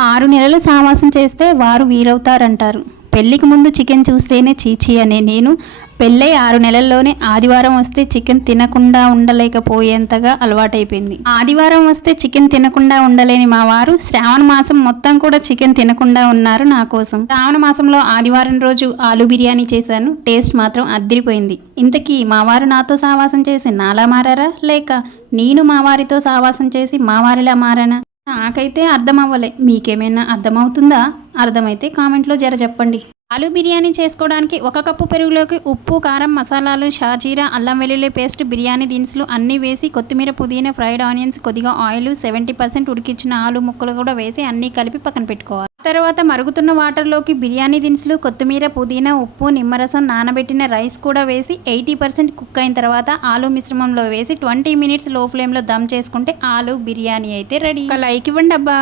ఆరు నెలలు సావాసం చేస్తే వారు వీరవుతారంటారు. పెళ్ళికి ముందు చికెన్ చూస్తేనే చీచీ అనే నేను. పెళ్ళై ఆరు నెలల్లోనే ఆదివారం వస్తే చికెన్ తినకుండా ఉండలేకపోయేంతగా అలవాటైపోయింది. ఆదివారం వస్తే చికెన్ తినకుండా ఉండలేని మా వారు శ్రావణ మాసం మొత్తం కూడా చికెన్ తినకుండా ఉన్నారు నా కోసం. శ్రావణ మాసంలో ఆదివారం రోజు ఆలు బిర్యానీ చేశాను. టేస్ట్ మాత్రం అద్దరిపోయింది. ఇంతకీ మా వారు నాతో సావాసం చేసి నాలా మారారా? లేక నేను మా వారితో సావాసం చేసి మా వారిలా మారానా? నాకైతే అర్థం అవ్వలే మీకేమైనా అర్థమవుతుందా? అర్థమైతే కామెంట్లో జర చెప్పండి. ఆలు బిర్యానీ చేసుకోవడానికి ఒక కప్పు పెరుగులోకి ఉప్పు కారం మసాలాలు షాజీరా అల్లం వెల్లుల్లి పేస్ట్ బిర్యానీ దినుసులు అన్నీ వేసి కొత్తిమీర పుదీనా ఫ్రైడ్ ఆనియన్స్ కొద్దిగా ఆయిల్ సెవెంటీ పర్సెంట్ ఉడికించిన ఆలు ముక్కలు కూడా వేసి అన్నీ కలిపి పక్కన పెట్టుకోవాలి. తర్వాత మరుగుతున్న వాటర్లోకి బిర్యానీ దినుసులు కొత్తిమీర పుదీనా ఉప్పు నిమ్మరసం నానబెట్టిన రైస్ కూడా వేసి ఎయిటీ పర్సెంట్ కుక్ అయిన తర్వాత ఆలు మిశ్రమంలో వేసి ట్వంటీ మినిట్స్లో ఫ్లేమ్లో దమ్ చేసుకుంటే ఆలు బిర్యానీ అయితే రెడీ. లైక్ ఇవ్వండి అబ్బా.